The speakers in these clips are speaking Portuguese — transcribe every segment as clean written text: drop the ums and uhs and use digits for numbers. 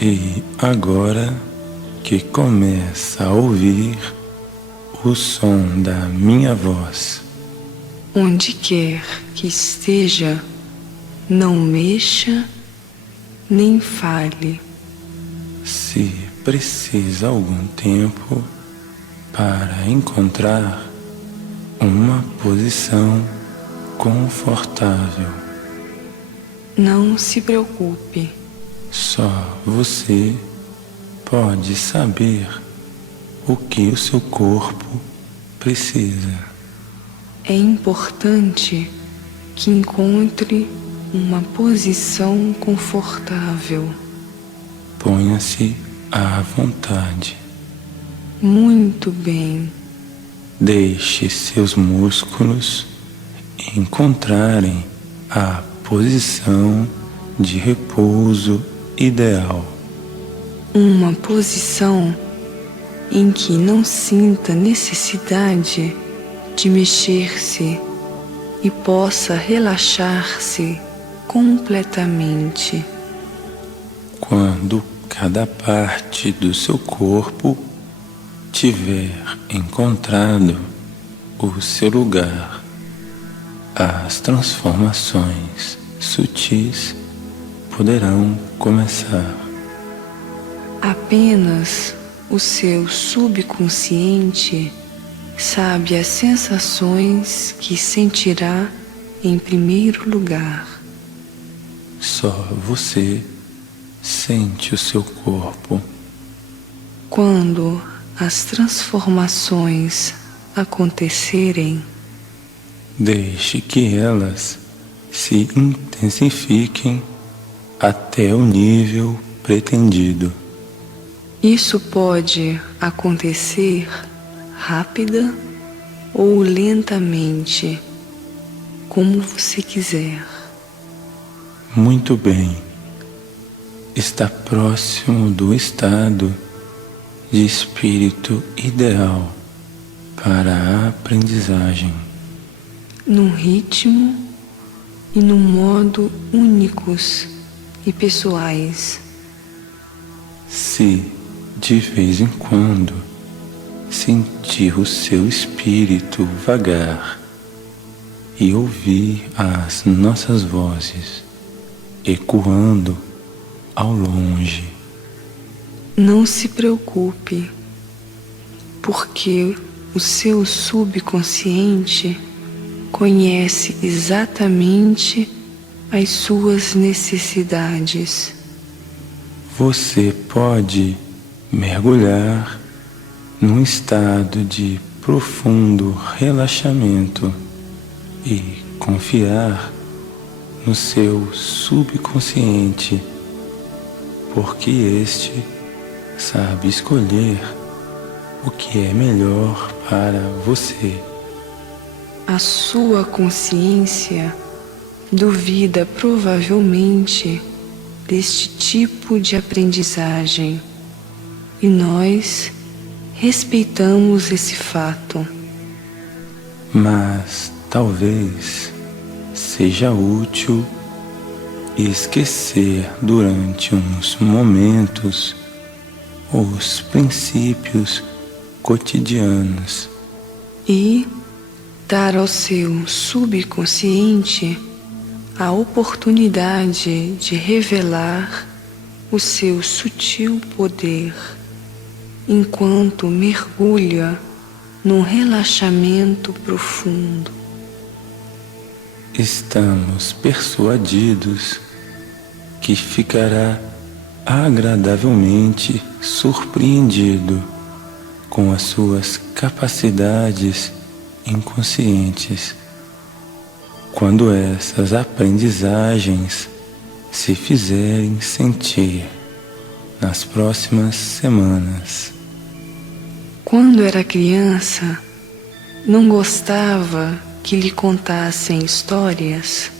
E agora que começa a ouvir o som da minha voz, onde quer que esteja, não mexa nem fale. se precisa algum tempo para encontrar uma posição confortável, Não se preocupe, só você pode saber o que o seu corpo precisa. é importante que encontre uma posição confortável. Ponha-se à vontade. Muito bem. Deixe seus músculos encontrarem a posição de repouso ideal. Uma posição em que não sinta necessidade de mexer-se e possa relaxar-se completamente. Quando cada parte do seu corpo tiver encontrado o seu lugar, as transformações sutis poderão começar. Apenas o seu subconsciente sabe as sensações que sentirá em primeiro lugar. Só você sente o seu corpo. Quando as transformações acontecerem, Deixe que elas se intensifiquem até o nível pretendido. isso pode acontecer rápida ou lentamente, como você quiser. Muito bem. Está próximo do estado de espírito ideal para a aprendizagem. Num ritmo e num modo únicos e pessoais. Se, de vez em quando, sentir o seu espírito vagar e ouvir as nossas vozes ecoando ao longe, Não se preocupe, porque o seu subconsciente conhece exatamente as suas necessidades. você pode mergulhar num estado de profundo relaxamento e confiar no seu subconsciente, porque este sabe escolher o que é melhor para você. A sua consciência duvida provavelmente deste tipo de aprendizagem e nós respeitamos esse fato. Mas talvez seja útil esquecer durante uns momentos os princípios cotidianos E dar ao seu subconsciente a oportunidade de revelar o seu sutil poder, enquanto mergulha num relaxamento profundo. Estamos persuadidos que ficará agradavelmente surpreendido com as suas capacidades inconscientes quando essas aprendizagens se fizerem sentir nas próximas semanas. Quando era criança, não gostava que lhe contassem histórias.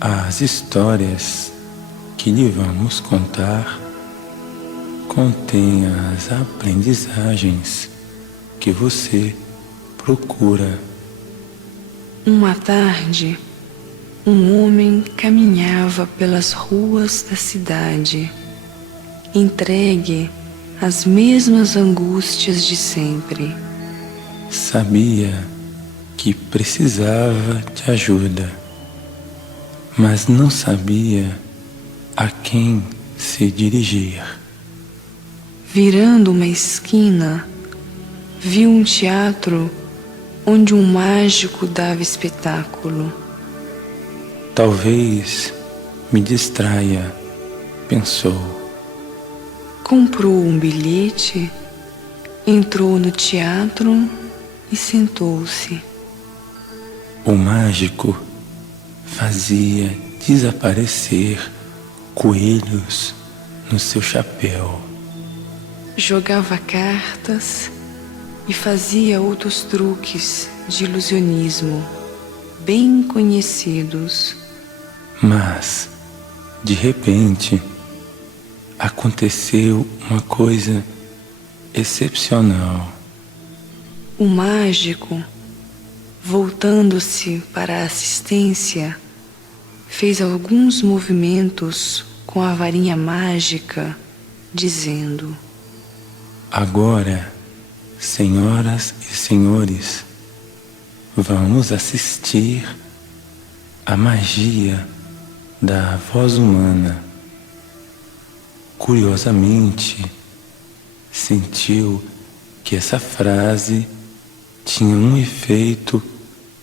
As histórias que lhe vamos contar contêm as aprendizagens que você procura. Uma tarde, um homem caminhava pelas ruas da cidade entregue às mesmas angústias de sempre. Sabia que precisava de ajuda, mas não sabia a quem se dirigir. Virando uma esquina, viu um teatro onde um mágico dava espetáculo. Talvez me distraia, pensou. Comprou um bilhete, entrou no teatro e sentou-se. O mágico fazia desaparecer coelhos no seu chapéu. Jogava cartas e fazia outros truques de ilusionismo, bem conhecidos. Mas, de repente, aconteceu uma coisa excepcional. O mágico, voltando-se para a assistência, fez alguns movimentos com a varinha mágica, dizendo: Agora, senhoras e senhores, vamos assistir à magia da voz humana. Curiosamente, sentiu que essa frase tinha um efeito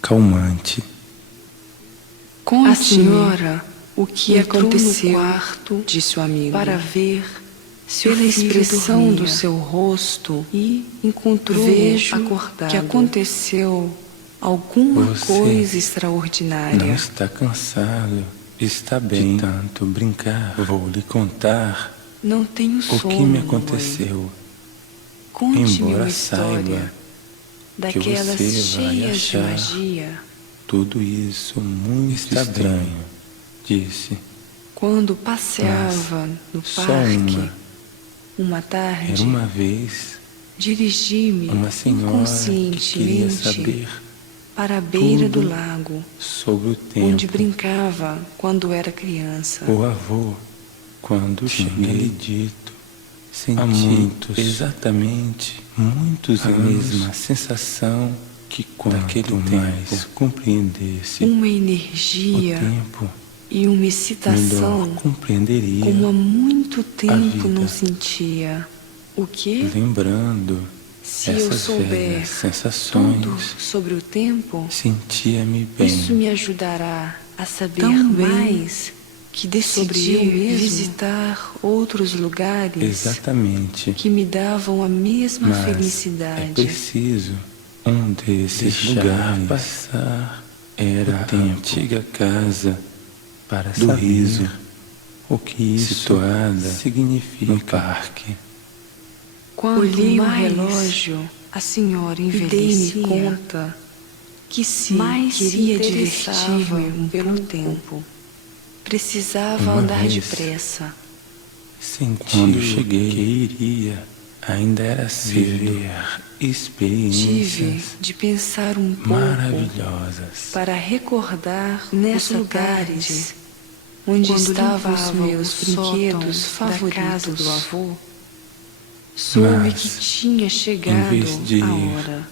calmante. "Conte-me a senhora o que aconteceu no quarto, disse o amigo, para ver se pela o filho expressão dormia. do seu rosto E encontrou vejo acordado que aconteceu alguma Você coisa não extraordinária. está cansado, está bem de tanto brincar. Vou lhe contar Não tenho o sono. que me mãe. aconteceu. Conte-me Embora uma história saiba daquelas você vai cheias de achar magia. Tudo isso muito estranho, disse. Quando passeava no Só parque uma Era tarde, uma vez dirigi-me uma senhora que queria inconscientemente saber para a beira do tudo lago, sobre o tempo. onde brincava quando era criança. O avô, quando tinha lhe dito, sentiu exatamente muitos a mesma sensação que quando daquele tempo compreendesse Uma o energia tempo, e uma melhor excitação compreenderia como há muito tempo vida. não sentia. O que? Lembrando Se eu essas souber velhas tudo sensações, sobre o tempo, sentia-me bem. isso me ajudará a saber Tão bem mais que decidi sobre eu mesmo. visitar outros lugares Exatamente. que me davam a mesma Mas é felicidade. preciso um desses lugares passar. Era a antiga casa para do riso, o que isso situada significa no parque. Quando Olhei o mais relógio a senhora e dei-me envelhecia, conta que se mais queria se divertir-me interessava pelo pouco. tempo. Precisava Uma andar vez, depressa. Quando cheguei que iria, ainda era cedo, viver Tive experiências de pensar um pouco maravilhosas. para recordar Nessa os lugares tarde, onde quando estavam os limpava meus o brinquedos sótão da favoritos casa do avô. Soube Mas, que tinha chegado vez de a ir hora.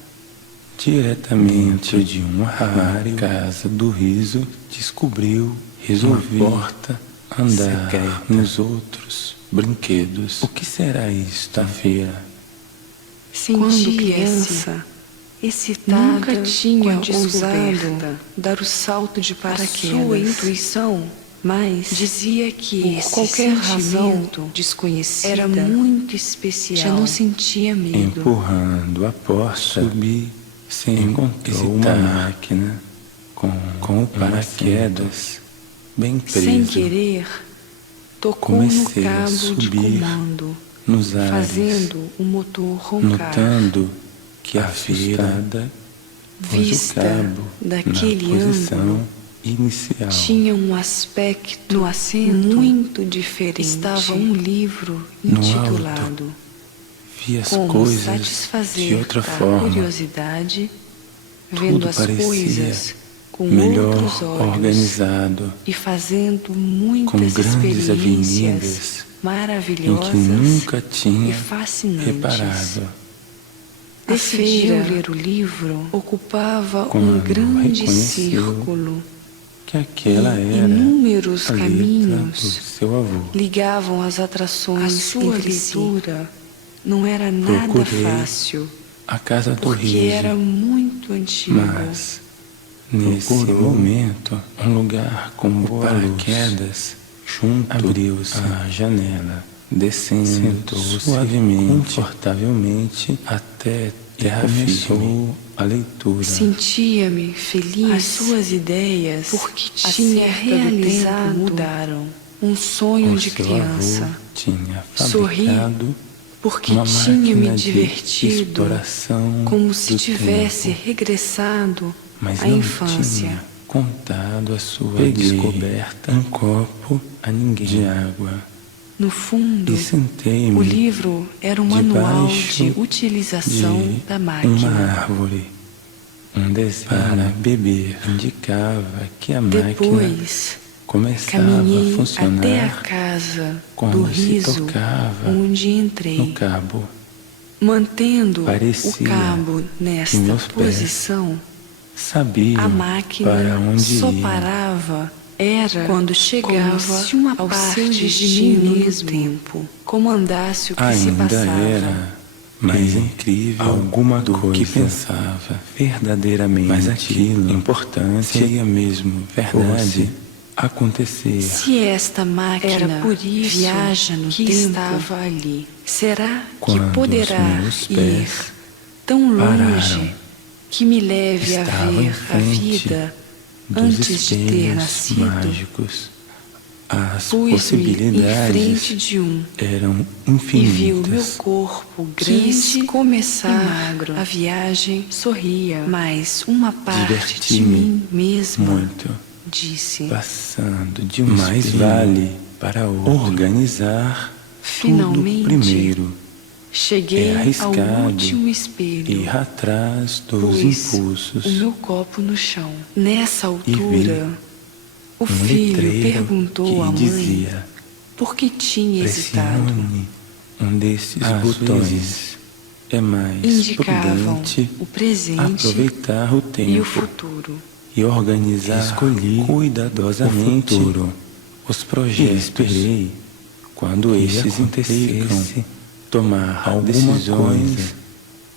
Diretamente de um armário, casa do riso, resolvi porta andar nos outros brinquedos. O que será isto, a feira? Quando criança, excitada nunca tinha com a ousado descoberta. dar o salto de A paraquedas. sua intuição Mas dizia que por esse qualquer razão sentimento desconhecida era muito especial. já não sentia medo. Empurrando a porta, subi sem encontrou uma máquina com o paraquedas bem preso. Sem querer, tocou no Comecei a cabo de subir comando, nos ares, fazendo o motor roncar. notando que a feirada pôs o Vista cabo daquele na posição ângulo, inicial. tinha um aspecto No assento muito diferente. estava um livro No intitulado Vi as Como coisas satisfazer de outra a forma. curiosidade, vendo Tudo as parecia coisas com melhor outros olhos organizado, e fazendo com muitas grandes experiências avenidas que maravilhosas nunca e tinha fascinantes. reparado. Decidiu ler o livro, ocupava Quando um grande reconheceu círculo que aquela e era inúmeros a letra do caminhos seu avô. ligavam as atrações. A sua leitura não era nada Procurei fácil, a casa do porque riso, era muito antigo. mas nesse momento um lugar com paraquedas junto abriu-se a janela, descendo suavemente, confortavelmente até terra firme. A leitura. Sentia-me feliz. As suas ideias, porque tinha realizado, mudaram. Um sonho de criança. Tinha Sorri porque uma tinha me máquina de divertido, exploração como se do tivesse tempo, regressado mas à não infância. tinha contado a sua descoberta um copo a ninguém de água. No fundo, E sentei-me o livro era um manual debaixo de utilização de da uma máquina. árvore. Um desenho para beber indicava que a máquina Depois, começava a caminhei funcionar até a casa do quando se riso, tocava onde entrei. no cabo. Mantendo Parecia o cabo que nesta meus pés posição, Sabiam a máquina para onde só ia. parava era quando chegava se uma ao parte seu de destino mim no mesmo tempo, comandasse o que se Ainda passava. era mais incrível alguma coisa que pensava verdadeiramente, mas aquilo importante seria mesmo verdade acontecer. Se esta máquina Era por isso viaja no que tempo, estava ali, será Quando que poderá os meus ir pés tão longe pararam, que me leve a estava em ver a frente vida dos antes de ter espelhos nascido? mágicos. As Pus-me em possibilidades frente de um eram e vi o meu infinitas. corpo Quis grande começar e magro. A viagem sorria, mas uma parte de Diverti-me mim mesma muito, disse: passando de um mais vale para outro. Organizar finalmente tudo primeiro, cheguei é arriscado ao último espelho. ir atrás dos Pus impulsos. o meu copo no chão. Nessa E vi altura, o filho letreiro perguntou à que mãe dizia: por que tinha hesitado. pressione um desses botões. É mais Indicavam prudente o presente aproveitar o tempo e o futuro. e organizar cuidadosamente os projetos. E esperei, quando estes acontecessem, tomar algumas decisões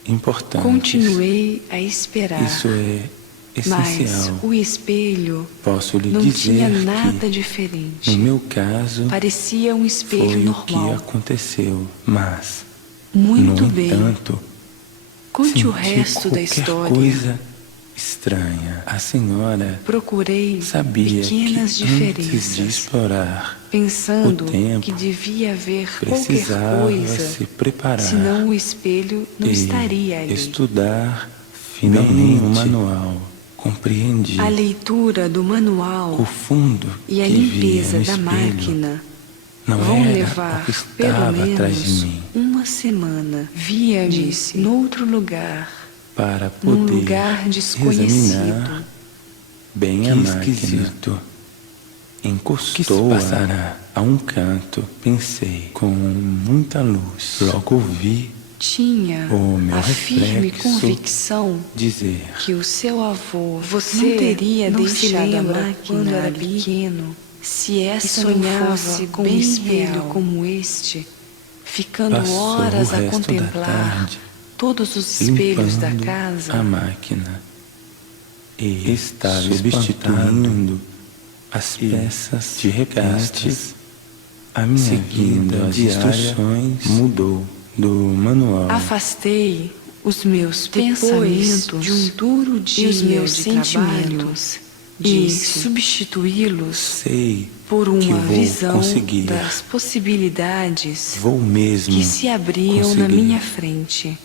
importantes. Continuei a esperar, Isso é mas essencial. o espelho Posso lhe não dizer tinha nada que, diferente. no meu caso, Parecia um espelho foi o que normal. aconteceu. Mas, Muito no bem. entanto, Conte o senti resto da qualquer história. coisa estranha. A senhora Procurei sabia pequenas que antes de diferenças, explorar pensando o tempo, que devia haver qualquer precisava coisa, se preparar, senão o espelho não e estaria ali. estudar finalmente o manual. Compreendi A leitura do manual o fundo e a que limpeza via da no espelho máquina não vão era levar o que pelo estava atrás de menos mim. uma semana. Via-me noutro lugar, Para num poder lugar desconhecido. examinar bem a máquina. Encostou a um canto. Pensei com muita luz. Logo vi Tinha o meu a firme reflexo convicção dizer: que o seu avô Você não teria não se deixado a lembra máquina quando era ali pequeno, se essa sonhava não fosse com um bem espelho real. como este, ficando Passou horas o a resto da contemplar tarde todos os espelhos da limpando casa. a máquina e estava substituindo as peças de recastes. A minha vida as instruções mudou do manual. Afastei os meus Depois pensamentos de um duro dia e os meus de sentimentos e disse: substituí-los Sei por que uma vou visão conseguir. das possibilidades Vou mesmo que se abriam na conseguir. minha frente.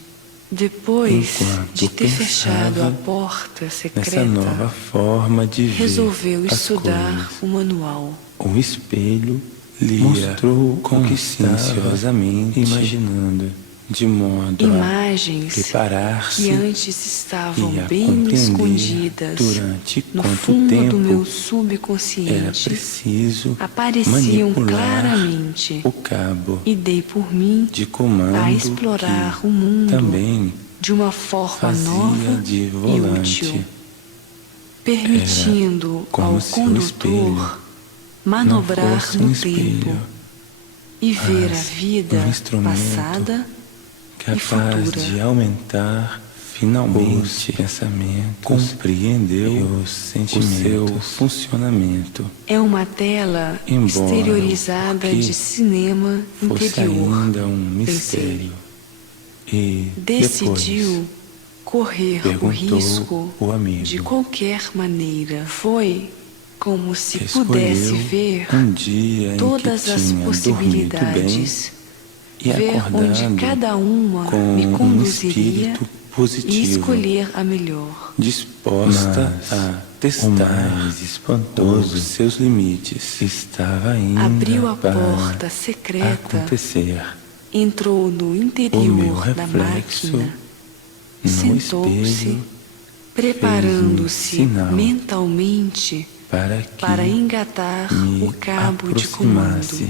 Depois Enquanto de ter fechado pensava a porta nessa secreta, nova forma de ver resolveu as estudar coisas. o manual. O espelho lhe mostrou com que silenciosamente, imaginando de modo imagens a preparar-se que antes estavam e a bem compreender escondidas durante no quanto fundo do meu tempo era subconsciente, preciso apareciam manipular claramente o cabo e dei por mim de comando a explorar que o mundo também de uma forma fazia nova de e volante. útil, permitindo como ao se o espelho condutor não manobrar fosse no um espelho, tempo e ver a mas vida um instrumento passada e capaz futura. de aumentar finalmente os pensamentos, compreendeu e os sentimentos, o seu funcionamento. É uma tela Embora exteriorizada o de cinema fosse interior. ainda um mistério. E Decidiu correr o perguntou risco o amigo. de qualquer maneira. Foi como se Escolheu pudesse ver um dia todas em que as tinha possibilidades, e ver onde acordado cada uma com me um conduziria espírito e positivo, escolher a melhor. disposta a testar o mais espantoso os seus limites. Estava ainda Abriu a para porta secreta, acontecer. entrou no O meu interior da reflexo máquina, no sentou-se, espelho preparando-se sinal mentalmente para engatar me o cabo de comando aproximasse.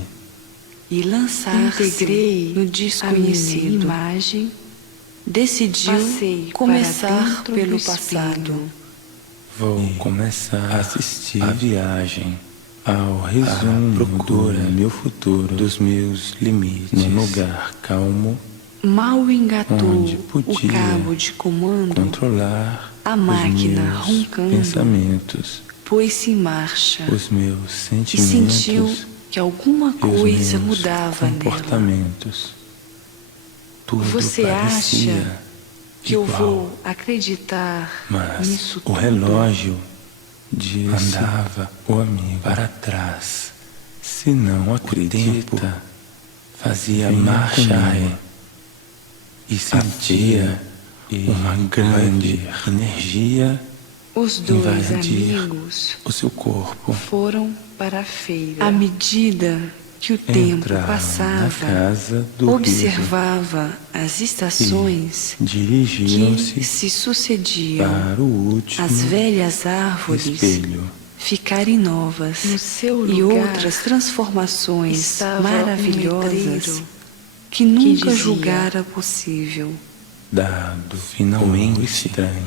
e lançar-se no desconhecido. Imagem, decidiu começar pelo passado. Vou começar a assistir a viagem ao resumo do meu futuro, dos meus limites, num lugar calmo, Mal engatou onde o podia cabo de comando, controlar a máquina os meus roncando pensamentos, pôs-se em marcha os meus e sentimentos sentiu que alguma e os coisa meus mudava nela. comportamentos. Tudo Você parecia acha que eu igual, vou acreditar mas nisso o tudo? relógio andava o amigo para trás. Se não acredita, fazia marcha ré e sentia uma grande energia Os dois invadir amigos o seu corpo. foram para a feira. À medida que o tempo Entraram na passava, casa do observava as estações riso, dirigiram-se que se sucediam, para o último as velhas árvores espelho. ficarem novas No seu e lugar outras transformações estava maravilhosas que nunca dizia: julgara possível. Dado finalmente estranho,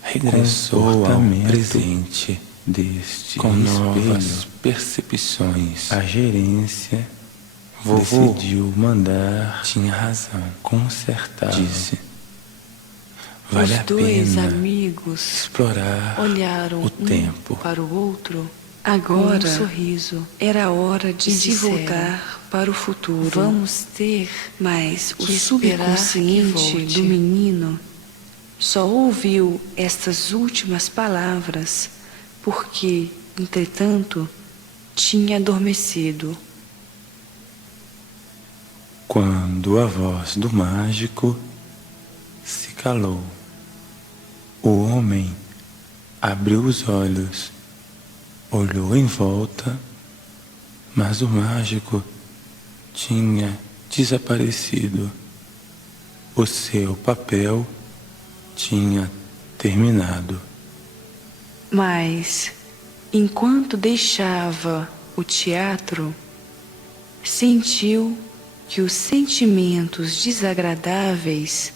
regressou ao presente deste com novas percepções. A gerência decidiu mandar, tinha razão, consertar. Disse: vale Os a dois pena amigos explorar olharam o um tempo. para o outro. Agora Com um sorriso. Era hora de se disseram: voltar para o futuro. Vamos ter, mas o que esperar subconsciente que volte. do menino só ouviu estas últimas palavras porque, entretanto, tinha adormecido. Quando a voz do mágico se calou, o homem abriu os olhos, olhou em volta, mas o mágico tinha desaparecido. O seu papel tinha terminado. Mas, enquanto deixava o teatro, sentiu que os sentimentos desagradáveis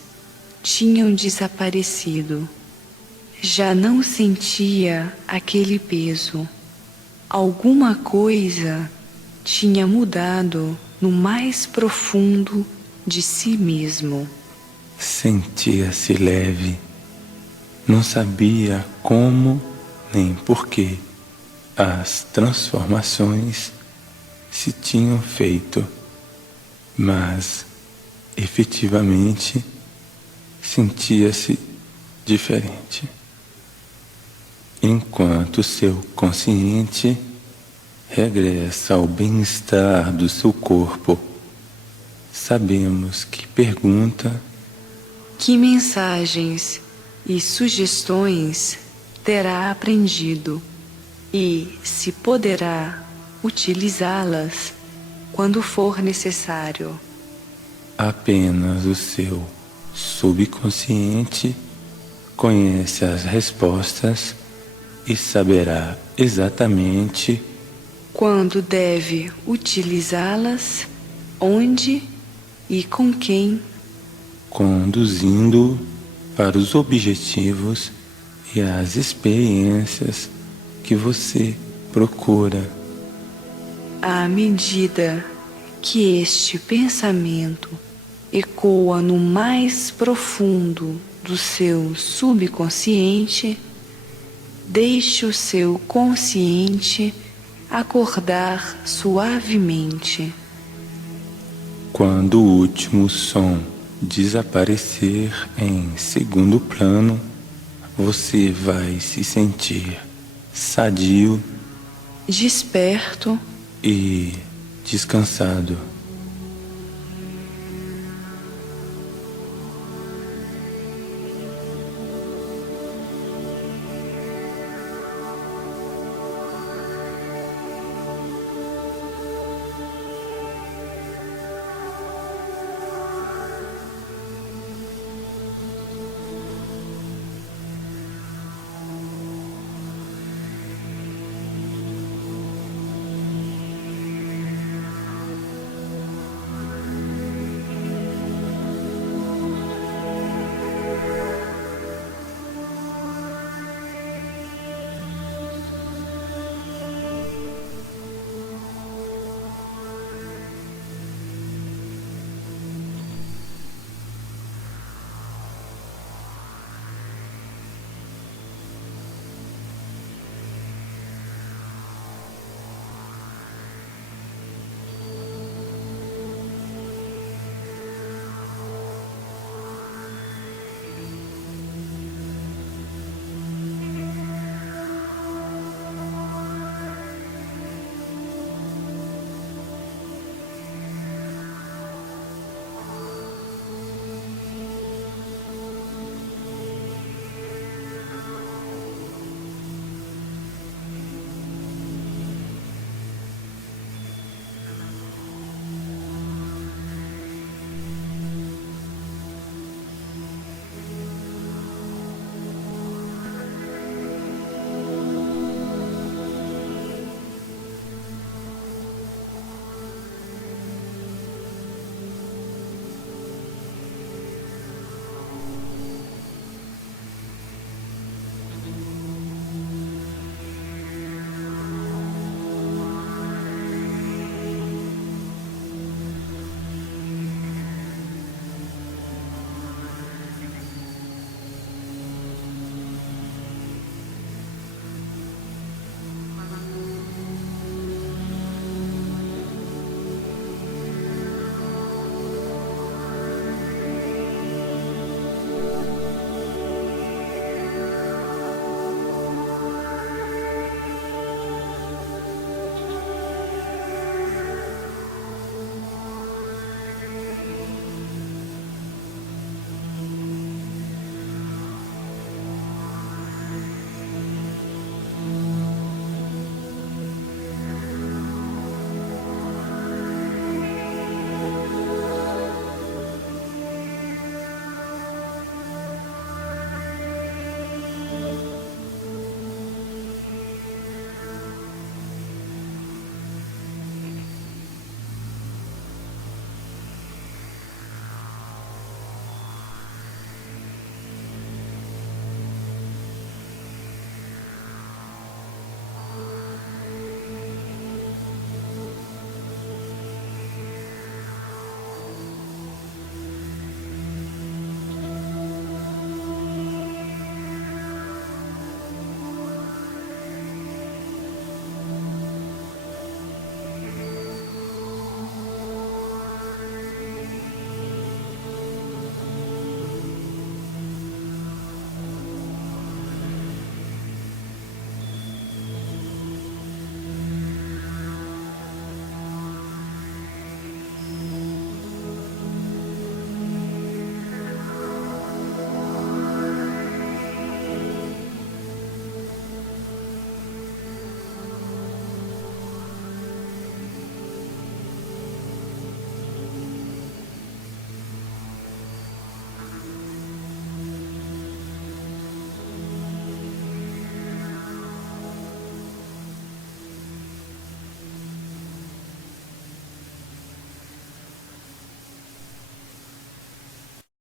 tinham desaparecido. Já não sentia aquele peso. Alguma coisa tinha mudado no mais profundo de si mesmo. Sentia-se leve, não sabia como nem porquê as transformações se tinham feito, mas efetivamente sentia-se diferente. Enquanto seu consciente regressa ao bem-estar do seu corpo, sabemos que pergunta: que mensagens e sugestões terá aprendido e se poderá utilizá-las quando for necessário. Apenas o seu subconsciente conhece as respostas e saberá exatamente quando deve utilizá-las, onde e com quem, conduzindo para os objetivos e as experiências que você procura. À medida que este pensamento ecoa no mais profundo do seu subconsciente, deixe o seu consciente acordar suavemente. Quando o último som desaparecer em segundo plano, você vai se sentir sadio, desperto e descansado.